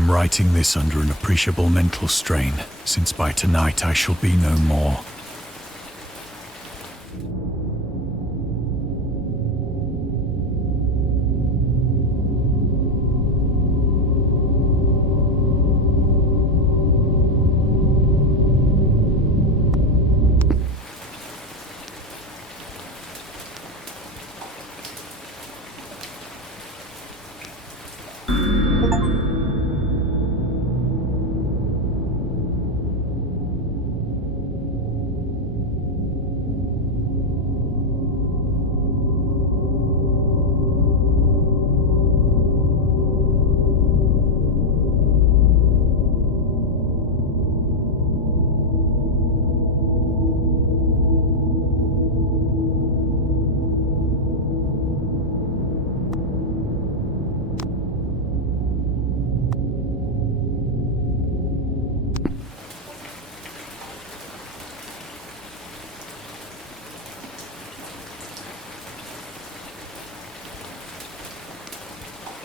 am writing this under an appreciable mental strain, since by tonight I shall be no more.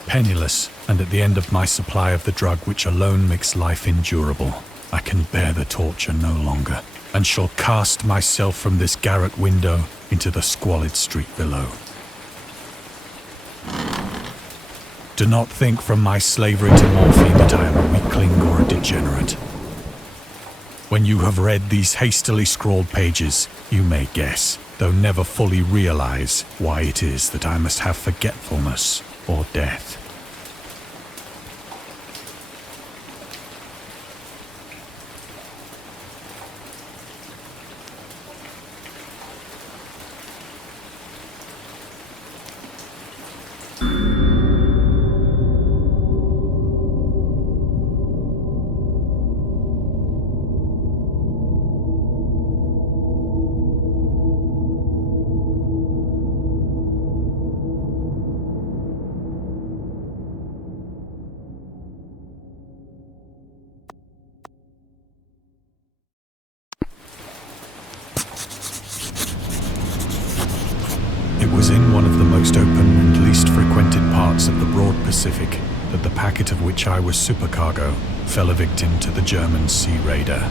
Penniless, and at the end of my supply of the drug which alone makes life endurable, I can bear the torture no longer, and shall cast myself from this garret window into the squalid street below. Do not think from my slavery to morphine that I am a weakling or a degenerate. When you have read these hastily scrawled pages, you may guess, though never fully realize, why it is that I must have forgetfulness or death. It was in one of the most open and least frequented parts of the broad Pacific that the packet of which I was supercargo fell a victim to the German sea raider.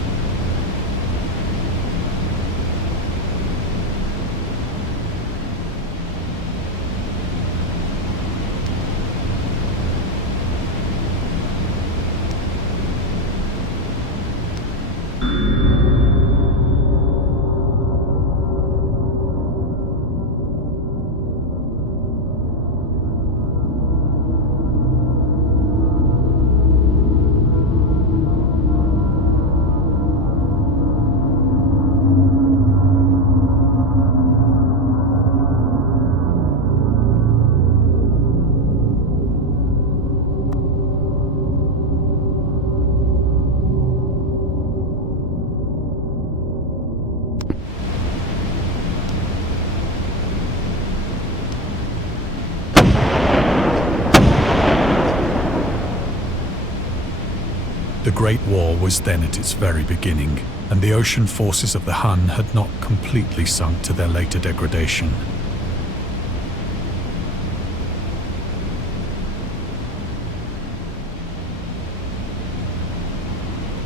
The Great War was then at its very beginning, and the ocean forces of the Hun had not completely sunk to their later degradation.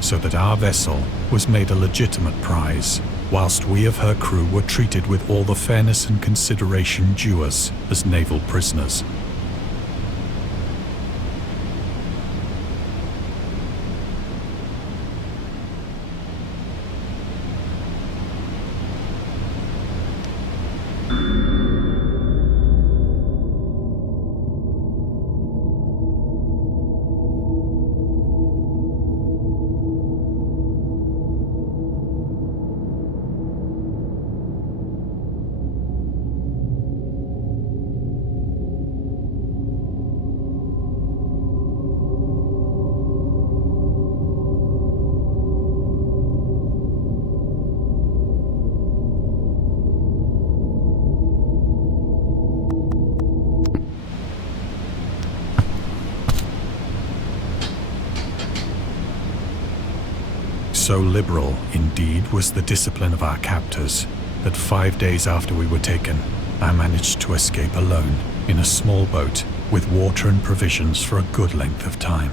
So that our vessel was made a legitimate prize, whilst we of her crew were treated with all the fairness and consideration due us as naval prisoners. So liberal, indeed, was the discipline of our captors, that 5 days after we were taken, I managed to escape alone, in a small boat, with water and provisions for a good length of time.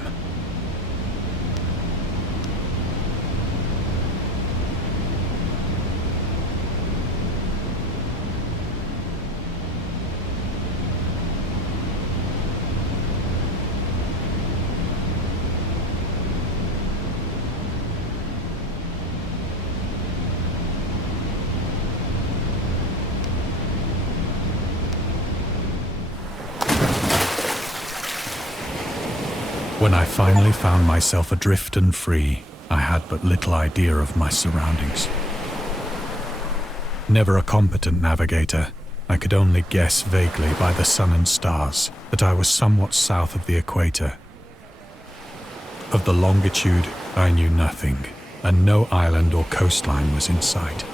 When I finally found myself adrift and free, I had but little idea of my surroundings. Never a competent navigator, I could only guess vaguely by the sun and stars that I was somewhat south of the equator. Of the longitude, I knew nothing, and no island or coastline was in sight.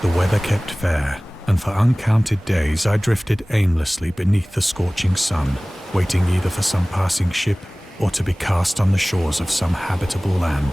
The weather kept fair, and for uncounted days I drifted aimlessly beneath the scorching sun, waiting either for some passing ship or to be cast on the shores of some habitable land.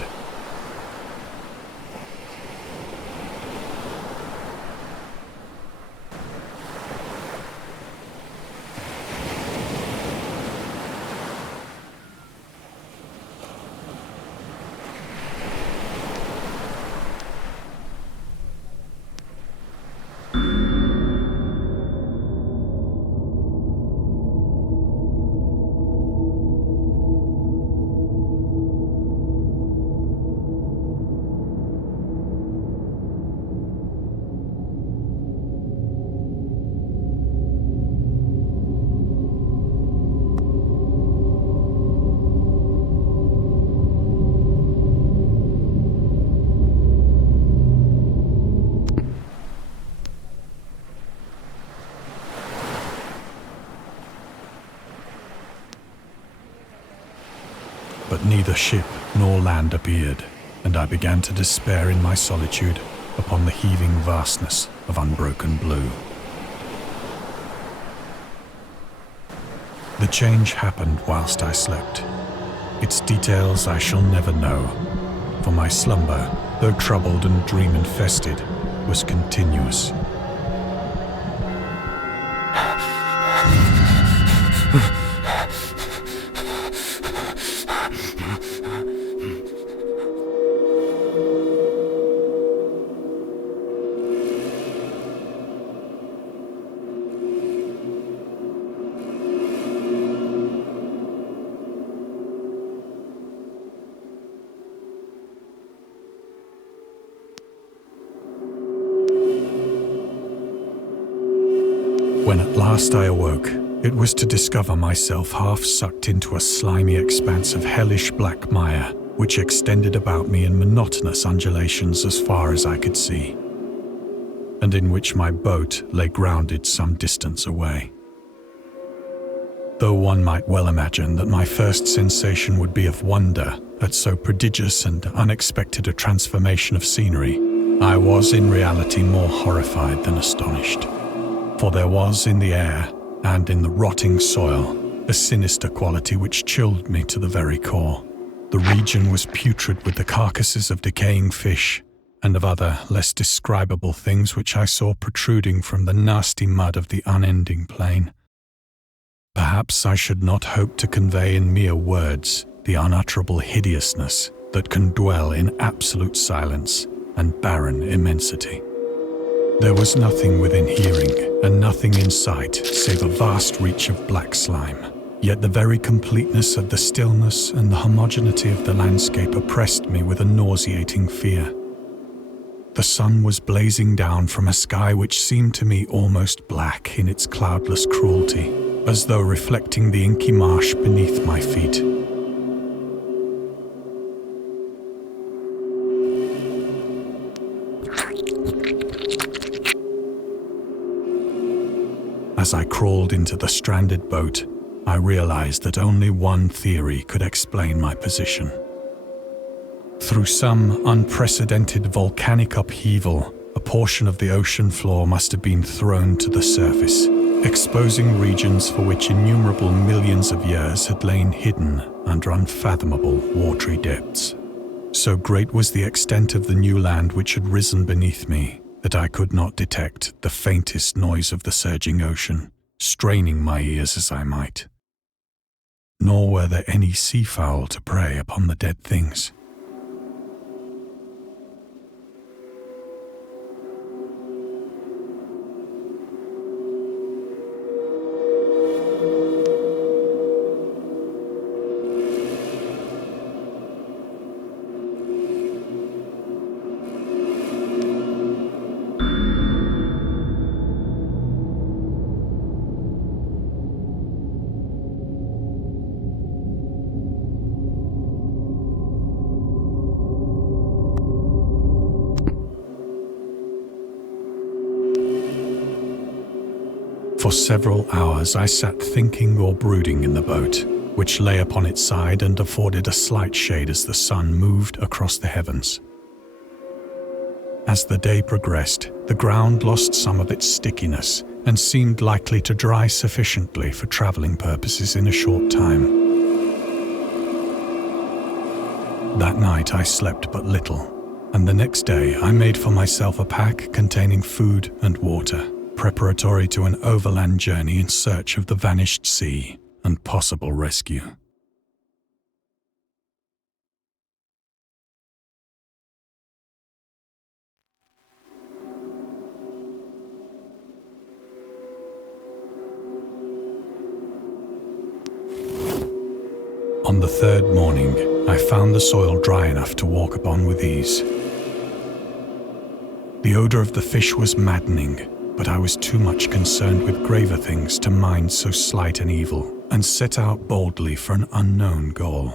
But neither ship nor land appeared, and I began to despair in my solitude upon the heaving vastness of unbroken blue. The change happened whilst I slept. Its details I shall never know, for my slumber, though troubled and dream-infested, was continuous. When at last I awoke, it was to discover myself half sucked into a slimy expanse of hellish black mire, which extended about me in monotonous undulations as far as I could see, and in which my boat lay grounded some distance away. Though one might well imagine that my first sensation would be of wonder at so prodigious and unexpected a transformation of scenery, I was in reality more horrified than astonished. For there was in the air, and in the rotting soil, a sinister quality which chilled me to the very core. The region was putrid with the carcasses of decaying fish, and of other, less describable things which I saw protruding from the nasty mud of the unending plain. Perhaps I should not hope to convey in mere words the unutterable hideousness that can dwell in absolute silence and barren immensity. There was nothing within hearing, and nothing in sight save a vast reach of black slime. Yet the very completeness of the stillness and the homogeneity of the landscape oppressed me with a nauseating fear. The sun was blazing down from a sky which seemed to me almost black in its cloudless cruelty, as though reflecting the inky marsh beneath my feet. As I crawled into the stranded boat, I realized that only one theory could explain my position. Through some unprecedented volcanic upheaval, a portion of the ocean floor must have been thrown to the surface, exposing regions for which innumerable millions of years had lain hidden under unfathomable watery depths. So great was the extent of the new land which had risen beneath me, that I could not detect the faintest noise of the surging ocean, straining my ears as I might. Nor were there any seafowl to prey upon the dead things. For several hours I sat thinking or brooding in the boat, which lay upon its side and afforded a slight shade as the sun moved across the heavens. As the day progressed, the ground lost some of its stickiness and seemed likely to dry sufficiently for traveling purposes in a short time. That night I slept but little, and the next day I made for myself a pack containing food and water, preparatory to an overland journey in search of the vanished sea and possible rescue. On the third morning, I found the soil dry enough to walk upon with ease. The odor of the fish was maddening, but I was too much concerned with graver things to mind so slight an evil, and set out boldly for an unknown goal.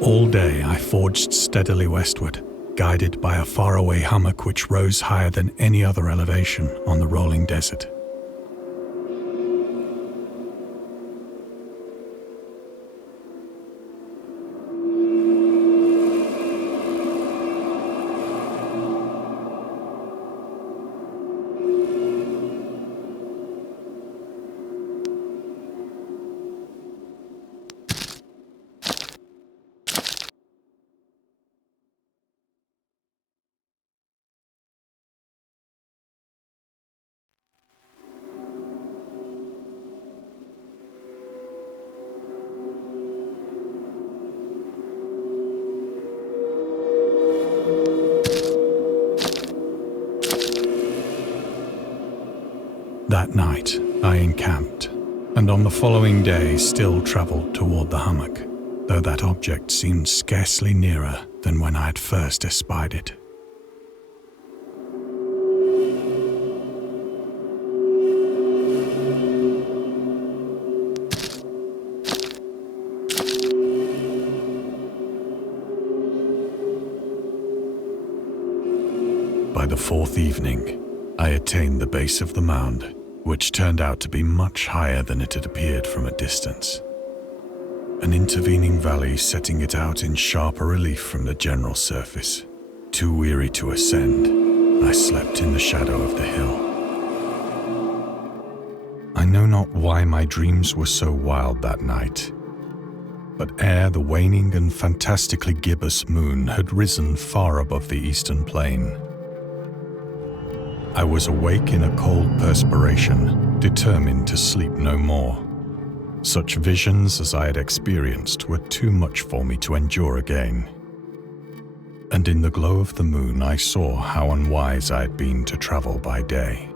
All day I forged steadily westward, guided by a faraway hummock which rose higher than any other elevation on the rolling desert. That night, I encamped, and on the following day still travelled toward the hummock, though that object seemed scarcely nearer than when I had first espied it. By the fourth evening, I attained the base of the mound, which turned out to be much higher than it had appeared from a distance. An intervening valley setting it out in sharper relief from the general surface. Too weary to ascend, I slept in the shadow of the hill. I know not why my dreams were so wild that night, but ere the waning and fantastically gibbous moon had risen far above the eastern plain, I was awake in a cold perspiration, determined to sleep no more. Such visions as I had experienced were too much for me to endure again. And in the glow of the moon I saw how unwise I had been to travel by day.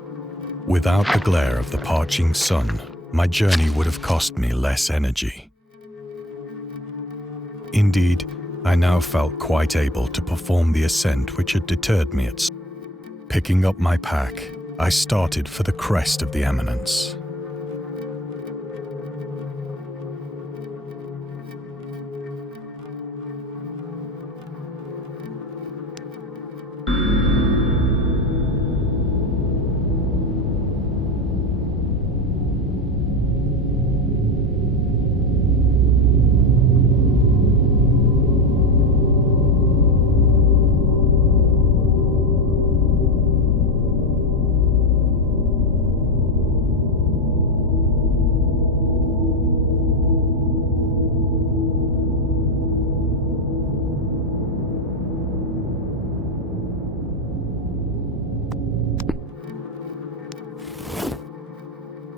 Without the glare of the parching sun, my journey would have cost me less energy. Indeed, I now felt quite able to perform the ascent which had deterred me at. Picking up my pack, I started for the crest of the eminence.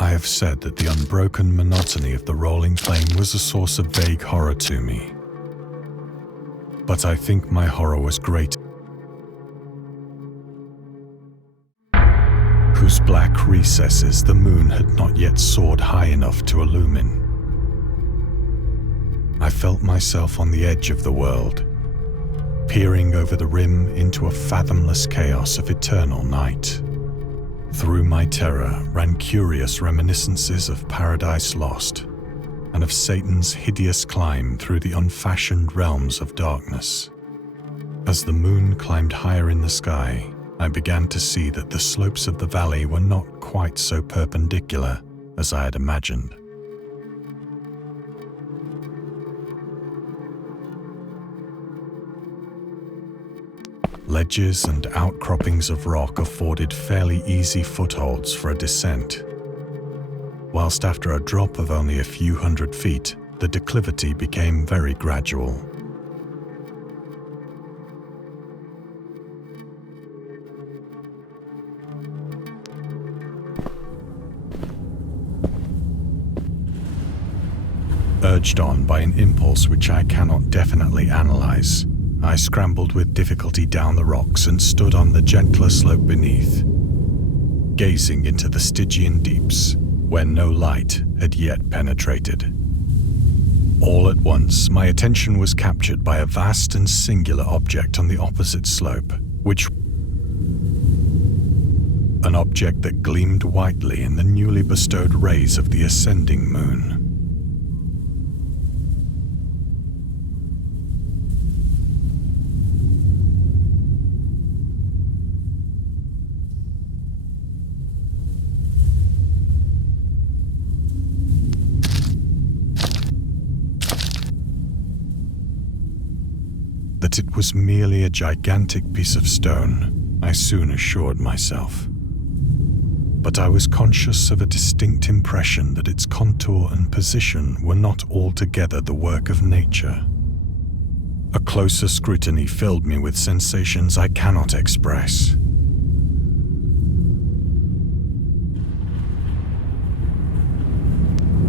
I have said that the unbroken monotony of the rolling plain was a source of vague horror to me. But I think my horror was great, whose black recesses the moon had not yet soared high enough to illumine. I felt myself on the edge of the world, peering over the rim into a fathomless chaos of eternal night. Through my terror ran curious reminiscences of Paradise Lost and of Satan's hideous climb through the unfashioned realms of darkness. As the moon climbed higher in the sky, I began to see that the slopes of the valley were not quite so perpendicular as I had imagined. Ledges and outcroppings of rock afforded fairly easy footholds for a descent, whilst after a drop of only a few hundred feet, the declivity became very gradual. Urged on by an impulse which I cannot definitely analyze, I scrambled with difficulty down the rocks and stood on the gentler slope beneath, gazing into the Stygian deeps where no light had yet penetrated. All at once, my attention was captured by a vast and singular object on the opposite slope, an object that gleamed whitely in the newly bestowed rays of the ascending moon. That it was merely a gigantic piece of stone, I soon assured myself. But I was conscious of a distinct impression that its contour and position were not altogether the work of nature. A closer scrutiny filled me with sensations I cannot express.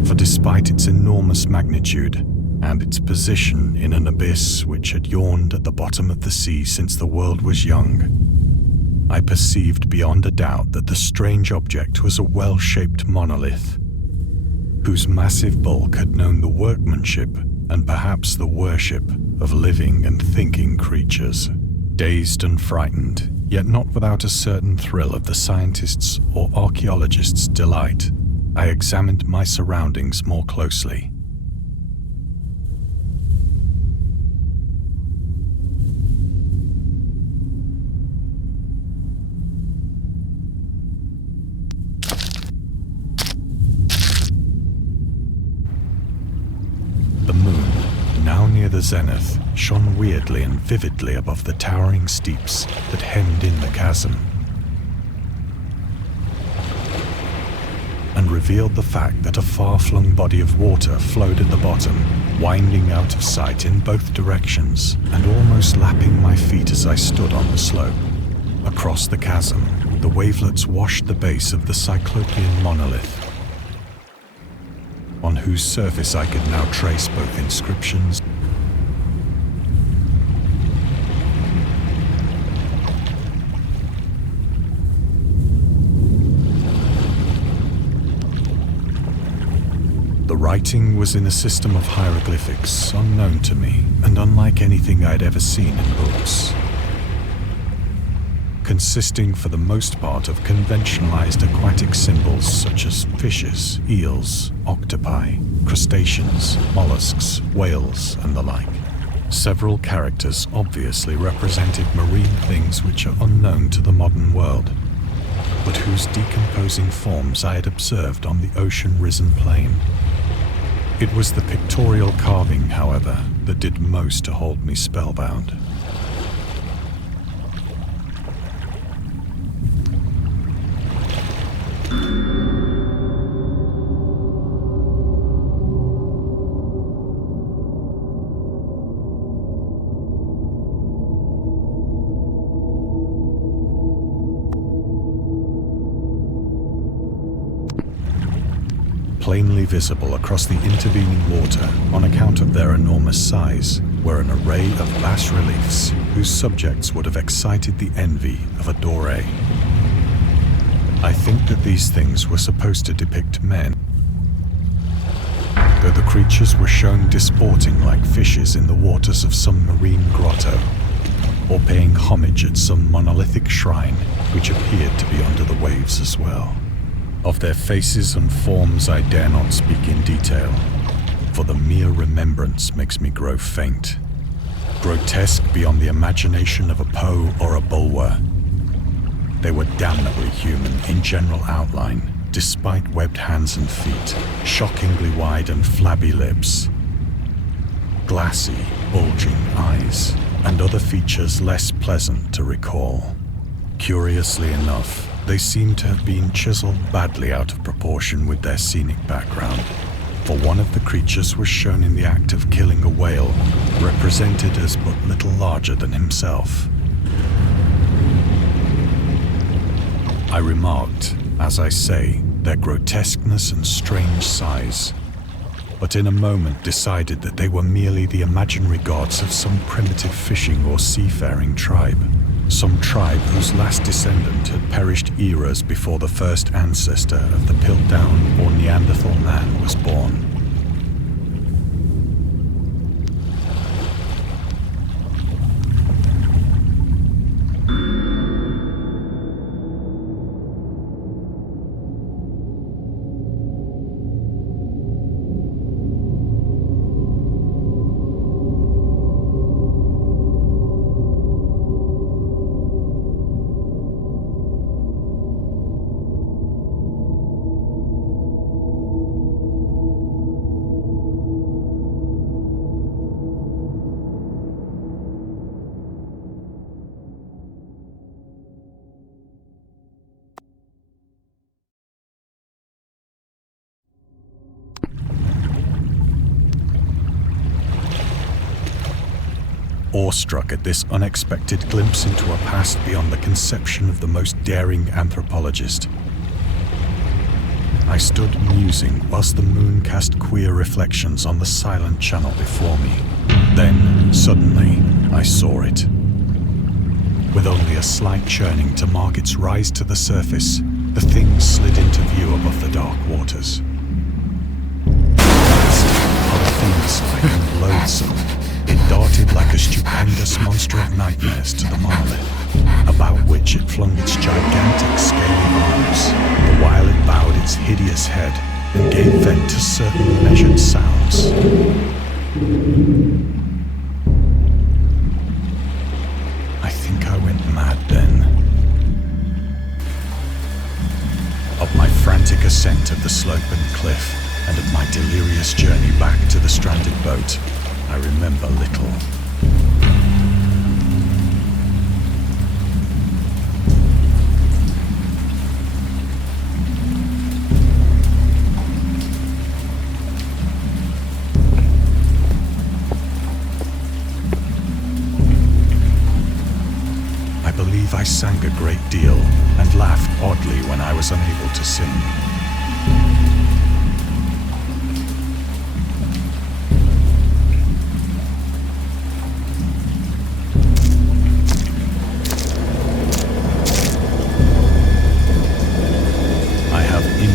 For despite its enormous magnitude, and its position in an abyss which had yawned at the bottom of the sea since the world was young, I perceived beyond a doubt that the strange object was a well-shaped monolith, whose massive bulk had known the workmanship and perhaps the worship of living and thinking creatures. Dazed and frightened, yet not without a certain thrill of the scientist's or archaeologist's delight, I examined my surroundings more closely. The zenith shone weirdly and vividly above the towering steeps that hemmed in the chasm, and revealed the fact that a far-flung body of water flowed at the bottom, winding out of sight in both directions and almost lapping my feet as I stood on the slope. Across the chasm, the wavelets washed the base of the cyclopean monolith, on whose surface I could now trace both inscriptions The writing was in a system of hieroglyphics unknown to me and unlike anything I'd ever seen in books, consisting for the most part of conventionalized aquatic symbols such as fishes, eels, octopi, crustaceans, mollusks, whales, and the like. Several characters obviously represented marine things which are unknown to the modern world, but whose decomposing forms I had observed on the ocean-risen plain. It was the pictorial carving, however, that did most to hold me spellbound. Plainly visible across the intervening water on account of their enormous size were an array of bas-reliefs whose subjects would have excited the envy of a Doré. I think that these things were supposed to depict men, though the creatures were shown disporting like fishes in the waters of some marine grotto. or paying homage at some monolithic shrine which appeared to be under the waves as well. Of their faces and forms I dare not speak in detail, for the mere remembrance makes me grow faint. Grotesque beyond the imagination of a Poe or a Bulwer. They were damnably human in general outline, despite webbed hands and feet, shockingly wide and flabby lips, glassy, bulging eyes, and other features less pleasant to recall. Curiously enough, they seem to have been chiseled badly out of proportion with their scenic background, for one of the creatures was shown in the act of killing a whale, represented as but little larger than himself. I remarked, as I say, their grotesqueness and strange size, but in a moment decided that they were merely the imaginary gods of some primitive fishing or seafaring tribe, some tribe whose last descendant had perished eras before the first ancestor of the Piltdown or Neanderthal man was born. Awestruck at this unexpected glimpse into a past beyond the conception of the most daring anthropologist, I stood musing whilst the moon cast queer reflections on the silent channel before me. Then, suddenly, I saw it. With only a slight churning to mark its rise to the surface, the thing slid into view above the dark waters. Polyphemus-like and loathsome, it darted like a stupendous monster of nightmares to the monolith, about which it flung its gigantic scaly arms, the while it bowed its hideous head and gave vent to certain measured sounds. I think I went mad then. Of my frantic ascent of the slope and cliff, and of my delirious journey back to the stranded boat, I remember little. I believe I sang a great deal and laughed oddly when I was unable to sing.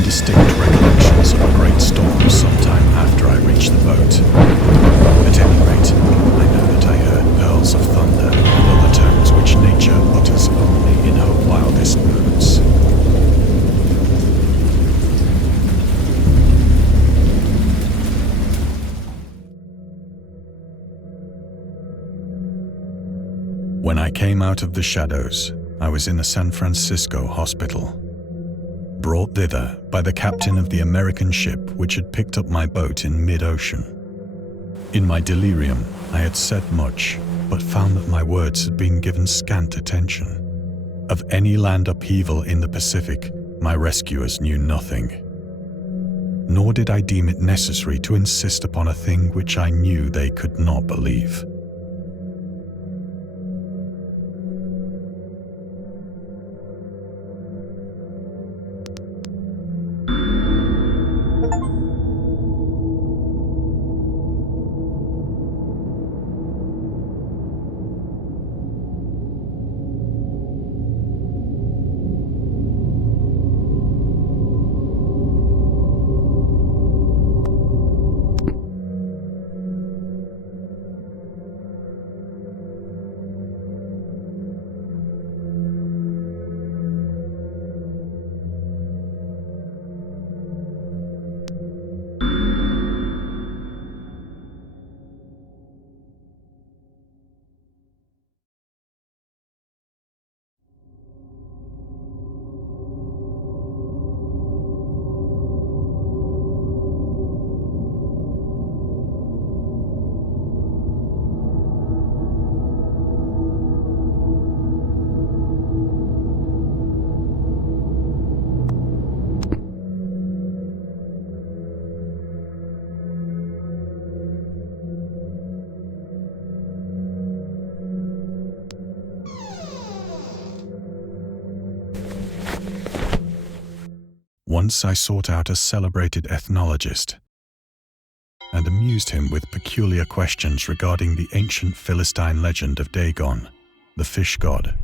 Distinct recollections of a great storm sometime after I reached the boat. At any rate, I know that I heard pearls of thunder and other tones which nature utters only in her wildest moods. When I came out of the shadows, I was in a San Francisco hospital, brought thither by the captain of the American ship which had picked up my boat in mid-ocean. In my delirium, I had said much, but found that my words had been given scant attention. Of any land upheaval in the Pacific, my rescuers knew nothing. Nor did I deem it necessary to insist upon a thing which I knew they could not believe. Once I sought out a celebrated ethnologist and amused him with peculiar questions regarding the ancient Philistine legend of Dagon, the fish god.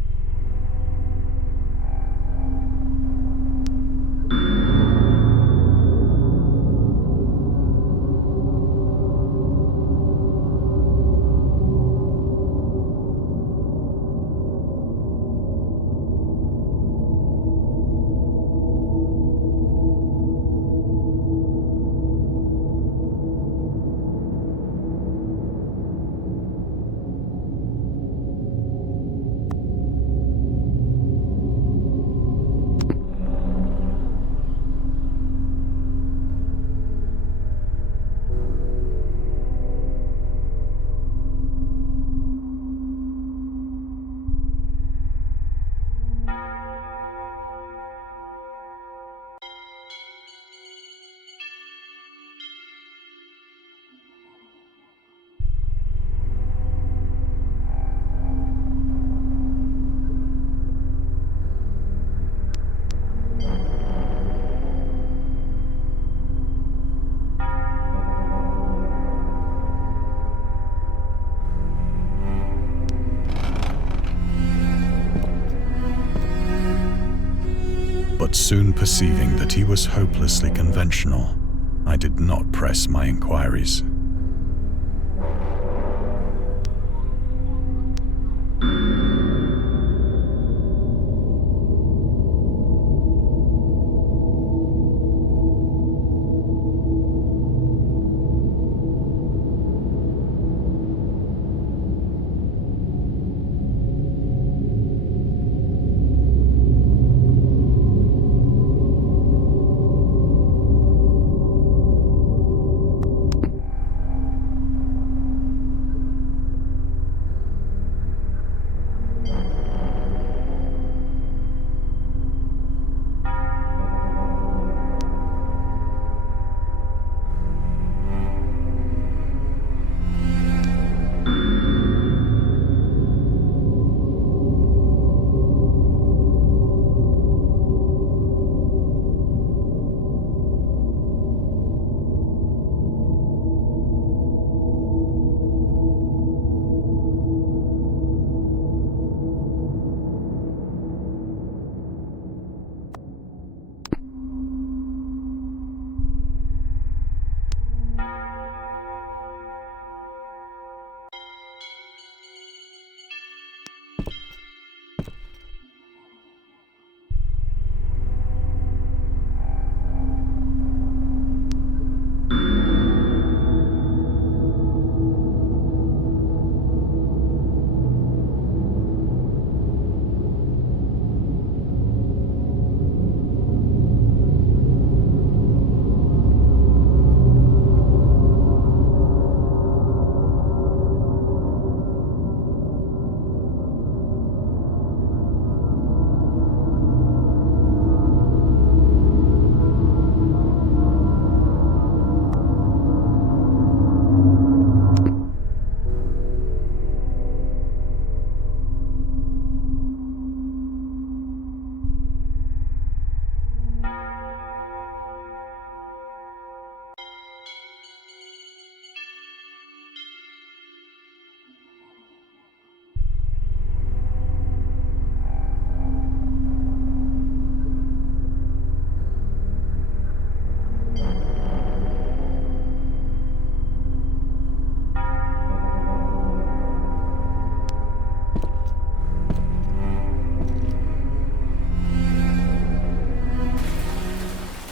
But soon perceiving that he was hopelessly conventional, I did not press my inquiries.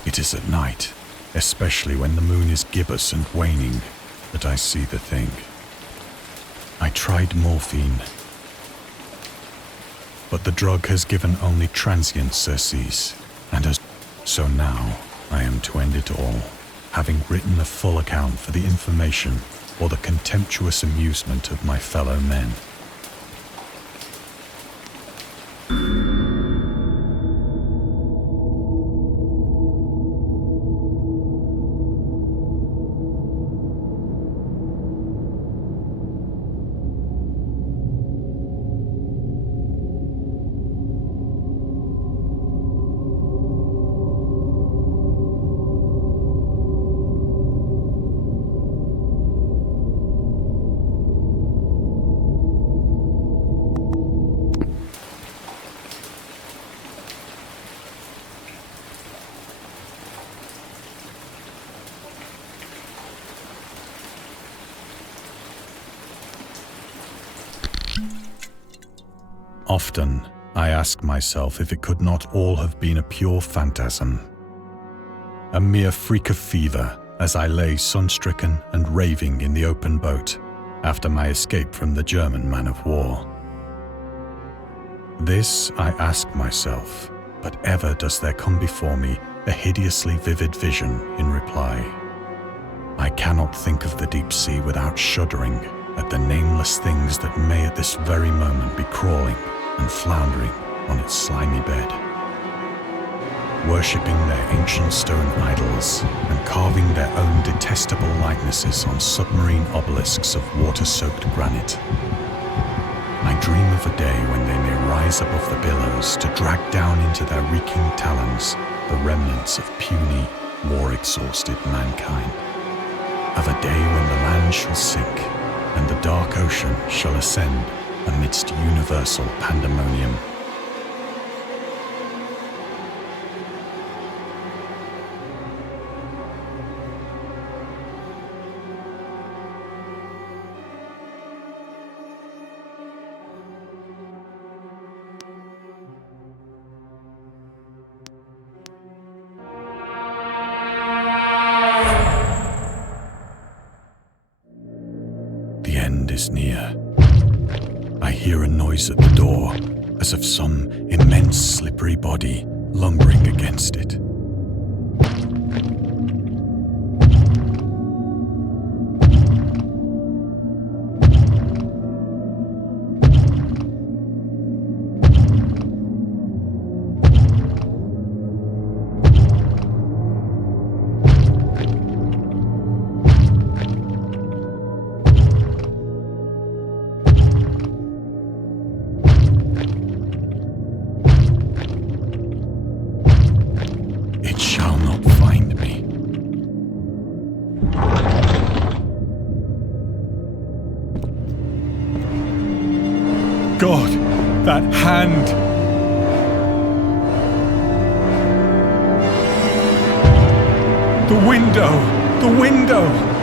It is at night, especially when the moon is gibbous and waning, that I see the thing. I tried morphine, but the drug has given only transient surcease, so now I am to end it all, having written a full account for the information or the contemptuous amusement of my fellow men. Often, I ask myself if it could not all have been a pure phantasm, a mere freak of fever as I lay sun-stricken and raving in the open boat after my escape from the German man-of-war. This I ask myself, but ever does there come before me a hideously vivid vision in reply. I cannot think of the deep sea without shuddering at the nameless things that may at this very moment be crawling and floundering on its slimy bed, worshipping their ancient stone idols and carving their own detestable likenesses on submarine obelisks of water-soaked granite. I dream of a day when they may rise above the billows to drag down into their reeking talons the remnants of puny, war-exhausted mankind. Of a day when the land shall sink and the dark ocean shall ascend amidst universal pandemonium. The end is near. I hear a noise at the door, as of some immense slippery body lumbering against it. It shall not find me. God, that hand! The window! The window!